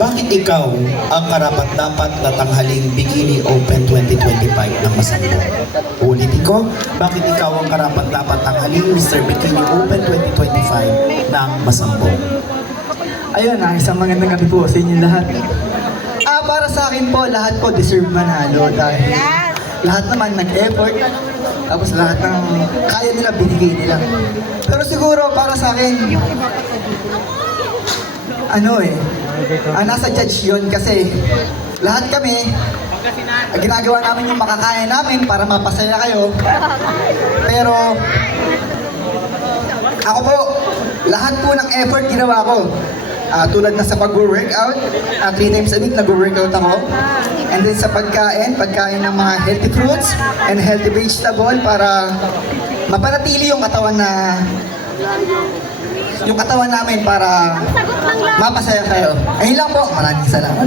Bakit ikaw ang karapat-dapat na tanghaling Bikini Open 2025 ng Masambong? Ulitin ko, bakit ikaw ang karapat-dapat tanghaling Mr. Bikini Open 2025 ng Masambong? Ayun, isang magandang gabi po sa inyo lahat. Para sa akin po, lahat po deserve manalo dahil lahat naman nag-effort, tapos lahat ng kaya nila, binigay nila. Pero siguro para sa akin, nasa judge yun kasi lahat kami, ginagawa namin yung makakaya namin para mapasaya kayo. Pero ako po, lahat po ng effort ginawa ko. Tulad na sa pag-workout, 3 times a week nag-workout ako. And then sa pagkain ng mga healthy fruits and healthy vegetable para mapanatili yung katawan namin para mapasaya kayo. Ayun lang po, maraming salamat.